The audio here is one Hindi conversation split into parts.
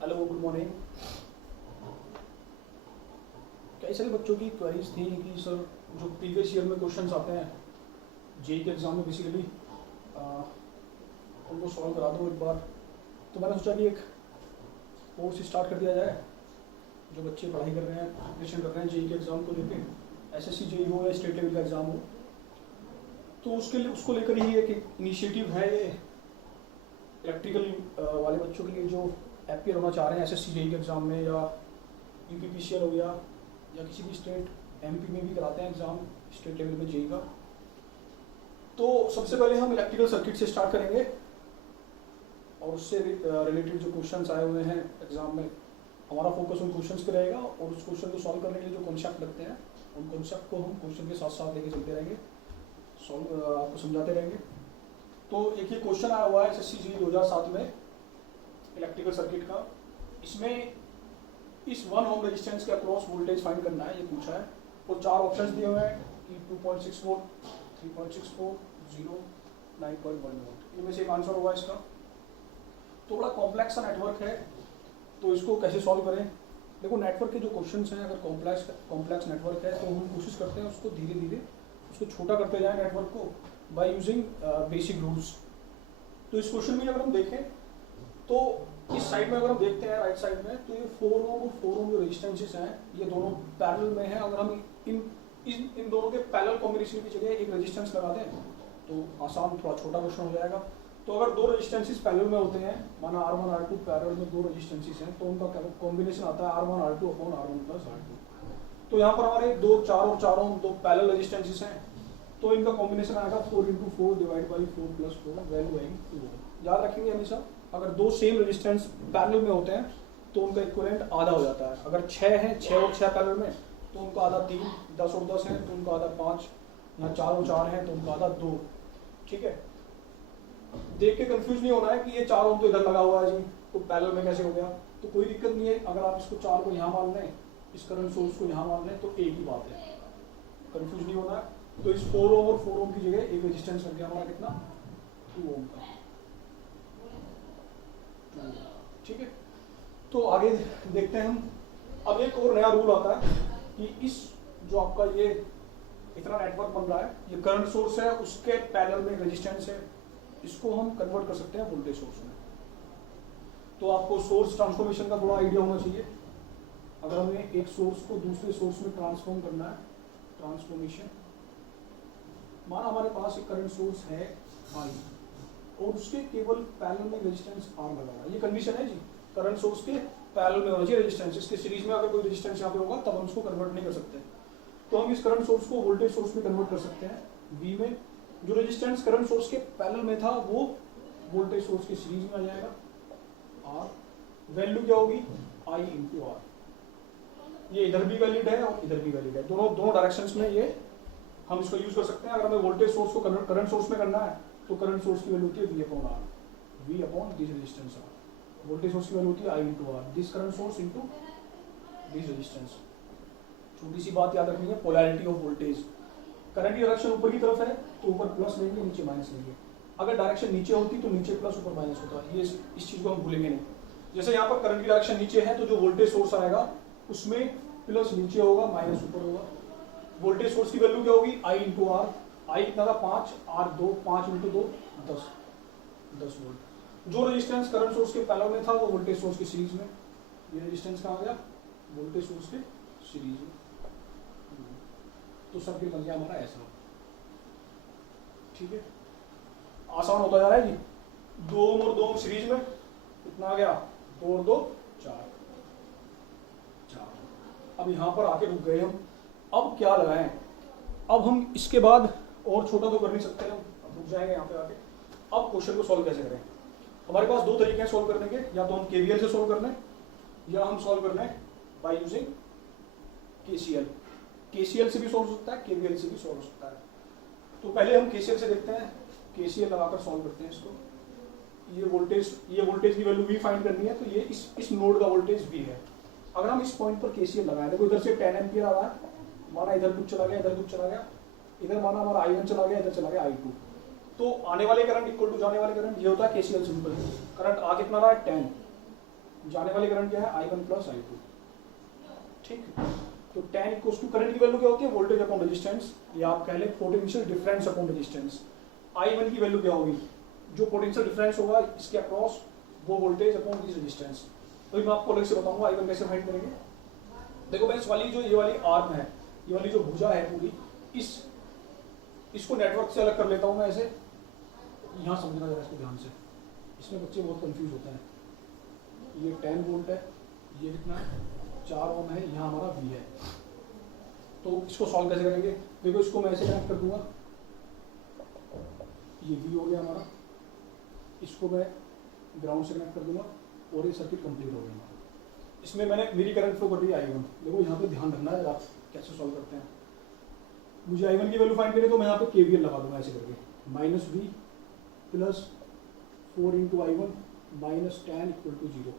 Hello good morning. कई सारे बच्चों की क्वेरीज थी कि सर जो प्रीवियस ईयर में क्वेश्चंस आते हैं जेई के एग्ज़ाम में बेसिकली उनको सॉल्व करा दो एक बार। तो मैंने सोचा कि एक कोर्स स्टार्ट कर दिया जाए। जो बच्चे पढ़ाई कर रहे हैं, प्रिपरेशन कर रहे हैं जेई के एग्ज़ाम को लेकर, एसएससी जेई हो या स्टेट लेवल का एग्ज़ाम हो, तो उसको लेकर ही एक इनिशिएटिव है ये इलेक्ट्रिकल वाले बच्चों के लिए जो अपियर होना चाह रहे हैं एसएससी जेई के एग्ज़ाम में, या यूपीपीसीएल हो गया या किसी भी स्टेट एमपी में भी कराते हैं एग्ज़ाम स्टेट लेवल में जेई का। तो सबसे पहले हम इलेक्ट्रिकल सर्किट से स्टार्ट करेंगे और उससे रिलेटेड जो क्वेश्चंस आए हुए हैं एग्ज़ाम में, हमारा फोकस उन क्वेश्चंस पे रहेगा और उस क्वेश्चन को सॉल्व करने के लिए जो कॉन्सेप्ट लगते हैं उन कॉन्सेप्ट को हम क्वेश्चन के साथ साथ लेके चलते रहेंगे, सॉल्व आपको समझाते रहेंगे। तो एक ये क्वेश्चन आया हुआ है एसएससी जेई 2007 में इलेक्ट्रिकल सर्किट का। इसमें इस 1 ओम रेजिस्टेंस के अक्रॉस वोल्टेज फाइंड करना है, ये पूछा है। और 4 ऑप्शंस दिए हुए हैं कि 2.64, 3.64, 0, 9.1 वोल्ट। इनमें से एक आंसर होगा इसका। तो बड़ा कॉम्प्लेक्स सा नेटवर्क है, तो इसको कैसे सॉल्व करें। देखो नेटवर्क के जो क्वेश्चंस हैं, अगर कॉम्प्लेक्स नेटवर्क है तो हम कोशिश करते हैं उसको धीरे धीरे उसको छोटा करते जाएं नेटवर्क को बाय यूजिंग बेसिक रूल्स। तो इस क्वेश्चन में अगर हम देखें तो इस साइड में अगर हम देखते हैं राइट साइड में, तो ये 4 ओम और 4 ओम जो रेजिस्टेंसेस हैं ये दोनों पैरेलल में हैं। अगर हम इन दोनों के पैरेलल कॉम्बिनेशन की जगह एक रेजिस्टेंस लगा दें तो आसान, थोड़ा छोटा क्वेश्चन हो जाएगा। तो अगर 2 रेजिस्टेंसेस पैरेलल में होते हैं, माना R1 R2 पैरेलल में 2 रेजिस्टेंसेस हैं, तो उनका कॉम्बिनेशन आता है R1 R2 upon R1 plus R2। तो यहाँ पर हमारे 2 4 और 4 ओम 2 पैरेलल रेजिस्टेंसेस हैं, तो इनका कॉम्बिनेशन आएगा 4 × 4 डिवाइड बाई 4 प्लस 4 वैल्यू आएगी 2 ओम। याद रखेंगे हमेशा, अगर 2 सेम रेजिस्टेंस पैरेलल में होते हैं तो उनका इक्विवेलेंट आधा हो जाता है। अगर 6 हैं, 6 और 6 पैरेलल में, तो उनका आधा 3, 10 और 10 है तो उनका आधा 5, यहाँ 4 और 4 हैं तो उनका आधा 2। ठीक है, देख के कंफ्यूज नहीं होना है कि ये 4 ओम तो इधर लगा हुआ है जी, तो पैरेलल में कैसे हो गया। तो कोई दिक्कत नहीं है, अगर आप इसको 4 को यहाँ मान लें, इस करंट सोर्स को यहाँ मान लें, तो एक ही बात है, कंफ्यूज नहीं होना है। तो इस 4 ओम और 4 ओम की जगह एक रेजिस्टेंस लग गया हमारा कितना, 2 ओम का। ठीक है, तो आगे देखते हैं हम। अब एक और नया रूल आता है कि इस जो आपका ये इतना नेटवर्क बन रहा है, ये करंट सोर्स है, उसके पैरेलल में रेजिस्टेंस है, इसको हम कन्वर्ट कर सकते हैं वोल्टेज सोर्स में। तो आपको सोर्स ट्रांसफॉर्मेशन का थोड़ा आइडिया होना चाहिए। अगर हमें एक सोर्स को दूसरे सोर्स में ट्रांसफॉर्म करना है, ट्रांसफॉर्मेशन, माना हमारे पास एक करंट सोर्स है I और उसके केवल पैरेलल में रेजिस्टेंस R लगा हुआ है। ये कंडीशन है जी, करंट सोर्स के पैरेलल में होना चाहिए रेजिस्टेंस। इसके सीरीज में अगर कोई रेजिस्टेंस यहाँ पे होगा तब हम उसको कन्वर्ट नहीं कर सकते। तो हम इस करंट सोर्स को वोल्टेज सोर्स में कन्वर्ट कर सकते हैं V में। जो रेजिस्टेंस करंट सोर्स के पैरेलल में था वो वोल्टेज सोर्स के सीरीज में आ जाएगा R। वैल्यू क्या होगी, I × R। ये इधर भी वैलिड है और इधर भी वैलिड है, दोनों डायरेक्शंस में ये हम इसको यूज कर सकते हैं। अगर हमें वोल्टेज सोर्स को करंट सोर्स में करना है तो करंट सोर्स की वैल्यू होती है V upon R, V upon this resistance R। Voltage source की वैल्यू होती है I × R, this current source into this resistance. छोटी सी बात याद रखनी है, पोलैरिटी ऑफ वोल्टेज। करंट की डायरेक्शन ऊपर की तरफ है तो ऊपर प्लस लेंगे, नीचे माइनस लेंगे। अगर डायरेक्शन नीचे होती तो नीचे प्लस ऊपर माइनस होता। ये इस चीज को हम भूलेंगे नहीं। जैसे यहाँ पर करंट की डायरेक्शन नीचे है तो जो वोल्टेज सोर्स आएगा उसमें प्लस नीचे होगा, माइनस ऊपर होगा। वोल्टेज सोर्स की वैल्यू क्या होगी, I × R। I कितना था 5, R 2, 5 × 2 10 वोल्ट। जो रेजिस्टेंस करंट सोर्स के पैरेलल में था वो वोल्टेज सोर्स की सीरीज में, ये रेजिस्टेंस कहाँ आ गया, वोल्टेज सोर्स के सीरीज में। तो सर्किट बन गया हमारा ऐसा। ठीक है, आसान होता जा रहा है जी। 2 ओम और 2 ओम सीरीज में कितना आ गया, 2 और 2 4। अब यहां पर आके रुक गए हम। अब क्या लगाएं, अब हम इसके बाद और छोटा तो कर नहीं सकते, हम अब रुक जाएंगे यहाँ पे आके। अब क्वेश्चन को सॉल्व कैसे करें। हमारे पास 2 तरीके हैं सॉल्व करने के, या तो हम KVL से सॉल्व कर लें या हम सॉल्व कर लें बाय यूजिंग KCL। KCL से भी सॉल्व हो सकता है, KVL से भी सॉल्व हो सकता है। तो पहले हम KCL से देखते हैं, KCL लगाकर सॉल्व करते हैं इसको। ये वोल्टेज की वैल्यू V फाइंड करनी है, तो ये इस नोड का वोल्टेज V है। अगर हम इस पॉइंट पर KCL लगाएं, देखो इधर से 10 एम्पियर आ रहा है, माना इधर कुछ चला गया, इधर कुछ चला गया, इधर माना हमारा I1 चला गया, इधर चला गया I2, तो आने वाले करंट इक्वल टू जाने वाले करंट, ये होता है KCL सिंपल। करंट आ कितना रहा है 10, जाने वाली करंट क्या है I1 प्लस I2, ठीक। तो tan इक्वल्स टू करंट की वैल्यू क्या होती है, वोल्टेज अपॉन रेजिस्टेंस, या आप कह लें potential difference upon resistance. I1 की वैल्यू क्या होगी, जो पोटेंशियल डिफरेंस होगा इसके अक्रॉस वो वोल्टेज अपॉन दिस रेजिस्टेंस। तो मैं आपको अलग से बताऊंगा I1 कैसे फाइंड करेंगे। देखो मैं इस वाली जो ये वाली आर्म है, ये वाली जो भुजा है पूरी, इसको नेटवर्क से अलग कर लेता हूँ मैं ऐसे। यहाँ समझना जरा इसको ध्यान से, इसमें बच्चे बहुत कंफ्यूज होते हैं। ये 10 वोल्ट है, ये कितना है 4 ओम है, यहाँ हमारा V है। तो इसको सॉल्व कैसे करेंगे, देखो इसको मैं ऐसे कनेक्ट कर दूंगा, ये V हो गया हमारा, इसको मैं ग्राउंड से कनेक्ट कर दूंगा और ये सर्किट कंप्लीट हो गया। इसमें मैंने मेरी करंट फ्लो कर रही है I1। देखो यहाँ पे ध्यान रखना है आप कैसे सॉल्व करते हैं। मुझे I1 की वैल्यू फाइंड करनी है तो मैं यहाँ पे KVL लगा दूंगा ऐसे करके, -V plus 4 into I1 minus tan equal to 0।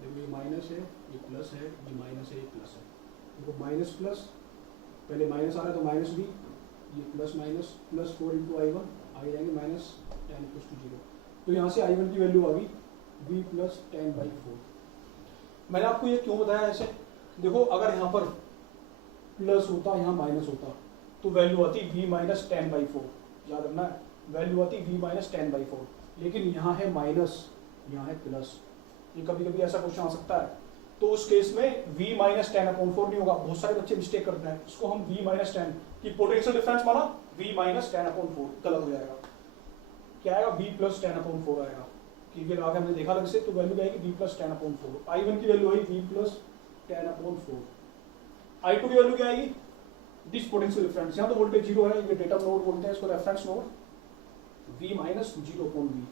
देखो ये माइनस है, ये प्लस है, ये माइनस है, ये प्लस है। देखो माइनस प्लस, पहले माइनस आ रहा है तो -V, ये plus minus plus 4 into I1, आगे जाएंगे माइनस tan इक्वल टू 0। तो यहाँ से I1 की वैल्यू आ गई V प्लस tan/4। मैंने आपको ये क्यों बताया ऐसे, देखो अगर यहाँ पर प्लस होता, यहाँ माइनस होता, तो वैल्यू आती V माइनस tan/4। याद रखना है, वैल्यू आती V माइनस tan/4। लेकिन यहाँ है माइनस, यहाँ है प्लस, ये कभी कभी ऐसा क्वेश्चन आ सकता है। तो उस केस में V माइनस tan/4 नहीं होगा। बहुत सारे बच्चे मिस्टेक करते हैं, इसको हम V माइनस tan की पोटेंशियल डिफरेंस माना, V माइनस tan/4 गलत हो जाएगा। क्या आएगा, V प्लस tan/4 आएगा। क्योंकि आगे हमने देखा अलग से, तो वैल्यू आएगी V प्लस tan/4। I1 की वैल्यू आई V प्लस tan/4। I2 की वैल्यू क्या आएगी, दिस पोटेंशियल डिफरेंस। यहाँ तो वोल्टेज 0 है, ये डेटा नोड बोलते हैं इसको, reference node, V minus 0.V,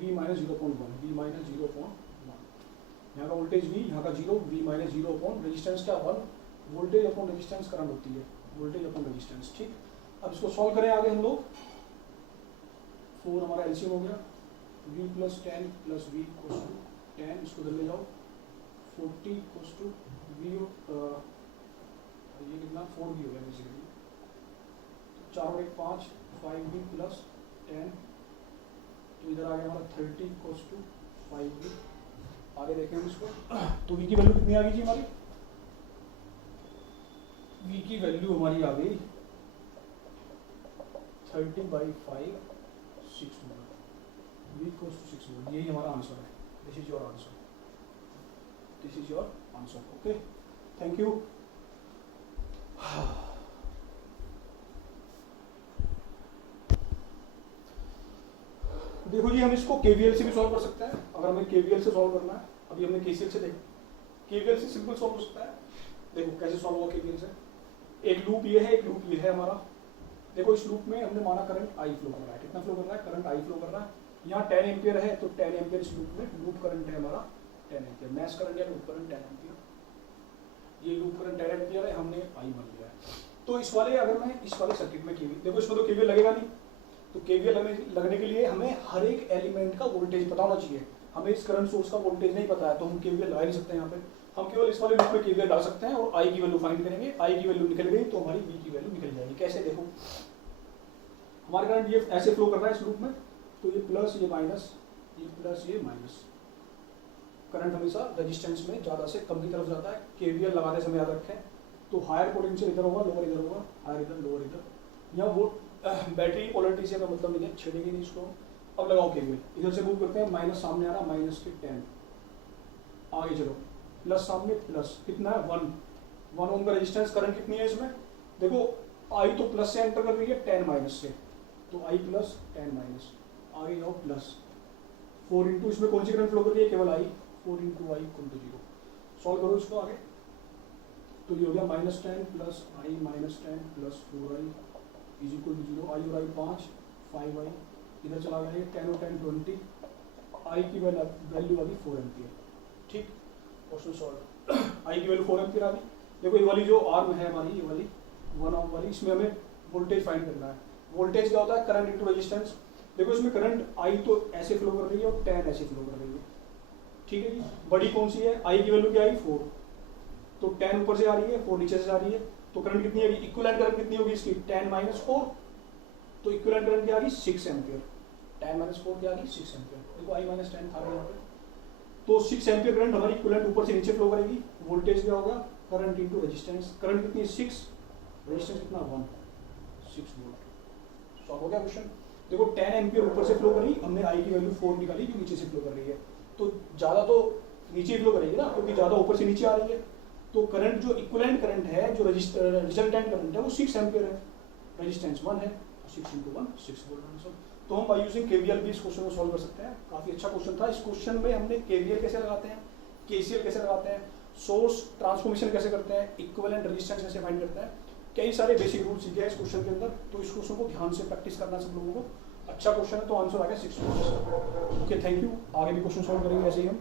V minus 0.1, V minus 0.1। यहाँ का वोल्टेज V, यहाँ का 0, V माइनस 0 अपॉन रेजिस्टेंस क्या 1, वोल्टेज अपॉन रेजिस्टेंस करंट होती है, वोल्टेज अपॉन रेजिस्टेंस, ठीक। अब इसको सॉल्व करें आगे हम लोग। 4 हमारा एलसीएम हो गया, V plus 10 plus V equals to 10, इसको इधर ले जाओ, 40 इक्वल्स टू V, ये कितना 4V हो गया बेसिकली, 4 और 1 5, 5V प्लस 10, तो इधर आ गया हमारा 30 इक्वल्स टू 5V। आगे देखें हम इसको, तो V की वैल्यू कितनी आ गई जी हमारी, V की वैल्यू हमारी आ गई 30/5 6 volt, V equals to 6 volt. यही हमारा आंसर है, this is your answer, this is your answer. Okay, thank you. देखो जी, हम इसको KVL से भी सॉल्व कर सकते हैं। अगर हमें KVL से सॉल्व करना है, अभी हमने KCL से देखा, KVL से सिंपल सॉल्व हो सकता है। देखो कैसे सॉल्व होगा KVL से, एक लूप ये है, एक लूप ये है हमारा। देखो इस लूप में हमने माना करंट I फ्लो कर रहा है, कितना फ्लो कर रहा है, करंट I फ्लो कर रहा है। यहाँ 10 एम्पियर है, तो 10 एम्पियर इस लूप में लूप करंट है हमारा 10 एम्पियर, मैश करंट या लूप करंट 10 एम्पियर। ये लूप करंट 10 एम्पियर है, हमने I मान लिया है। तो इस वाले, अगर मैं इस वाले सर्किट में KVL, देखो इसमें तो KVL लगेगा नहीं, तो KVL लगने के लिए हमें हर एक एलिमेंट का वोल्टेज पता होना चाहिए। हमें इस करंट सोर्स का वोल्टेज नहीं पता है, तो हम KVL लगा नहीं सकते यहाँ पे। हम केवल इस वाले लूप में KVL डाल सकते हैं और I की वैल्यू फाइंड करेंगे। I की वैल्यू निकल गई तो हमारी V की वैल्यू निकल जाएगी। कैसे, देखो हमारे करंट ये ऐसे फ्लो कर रहा है इस लूप में, तो ये प्लस, ये माइनस, ये प्लस, ये माइनस। करंट हमेशा रेजिस्टेंस में ज्यादा से कम की तरफ जाता है। KVL लगाते समय याद रखें, तो हायर पोटेंशियल इधर होगा, लोअर इधर होगा, हायर इधर, लोअर इधर। यहाँ वो बैटरी पोलरिटी से हमें मतलब नहीं है, छेड़ेगी नहीं इसको। अब लगाओ KVL, इधर से मूव करते हैं, माइनस सामने आ रहा, माइनस के 10, आगे चलो, प्लस सामने, प्लस कितना है 1 ओम का रेजिस्टेंस। करंट कितनी है इसमें, देखो I तो प्लस से एंटर कर रही है, 10 माइनस से, तो I प्लस 10 माइनस, आगे जाओ प्लस 4 इंटू, इसमें कौन सी करंट फ्लो कर रही है, केवल I, 4 into I equal to 0। Solve करो इसको आगे, तो ये हो गया -10 plus I minus 10 plus 4I is equal to 0। I और I 5I, इधर चला गया, 10 और 10 20, I की वैल्यू आ गई 4 एम्पियर। ठीक, क्वेश्चन सॉल्व। I की वैल्यू 4 एम्पियर आ गई। देखो ये वाली जो आर्म है हमारी, ये वाली 1 ओम वाली, इसमें हमें वोल्टेज फाइंड करना है। वोल्टेज क्या होता है, करंट इंटू रेजिस्टेंस। देखो इसमें करंट I तो ऐसे फ्लो कर रही है और 10 ऐसे फ्लो कर रही है, ठीक है जी। बड़ी कौन सी है, I की वैल्यू क्या आई 4, तो 10 ऊपर से आ रही है, 4 नीचे से आ रही है, तो करंट कितनी है, इक्विवेलेंट करंट कितनी होगी इसकी, 10 माइनस 4, तो इक्विवेलेंट करंट क्या आ गई 6 एम्पियर। 10 माइनस 4 क्या आ गई 6 एम्पियर। देखो I माइनस 10 था यहाँ पे, तो 6 एम्पियर करंट हमारी इक्विवेलेंट ऊपर से नीचे फ्लो करेगी, वोल्टेज क्या होगा, करंट इनटू रेजिस्टेंस, करंट कितनी 6, रेजिस्टेंस कितना 1, 6 वोल्ट। सॉल्व हो गया क्वेश्चन। देखो 10 एम्पियर ऊपर से फ्लो करी, हमने आई की वैल्यू 4 निकाली जो नीचे से फ्लो कर रही है, तो ज्यादा तो नीचे फ्लो करेगी ना, क्योंकि ज्यादा ऊपर से नीचे आ रही है। तो करंट जो इक्विवेलेंट करंट है, जो रिजल्टेंट करंट है वो 6 एम्पियर है, रेजिस्टेंस 1 है, 6 इंटू 1 6 वोल्ट आंसर। तो हम बाय यूजिंग केवीएल भी इस क्वेश्चन को सॉल्व कर सकते हैं। काफी अच्छा क्वेश्चन था। इस क्वेश्चन में हमने केवीएल कैसे लगाते हैं, केसीएल कैसे लगाते हैं, सोर्स ट्रांसफॉर्मेशन कैसे करते हैं, इक्विवेलेंट रेजिस्टेंस कैसे फाइंड करते हैं, कई सारे बेसिक रूल सीखे हैं इस क्वेश्चन के अंदर। तो इस क्वेश्चन को ध्यान से प्रैक्टिस करना सब लोगों को। अच्छा क्वेश्चन है, तो आंसर आ गया 6 वोल्ट। Okay, thank you. आगे भी क्वेश्चन सॉल्व करेंगे ऐसे ही हम।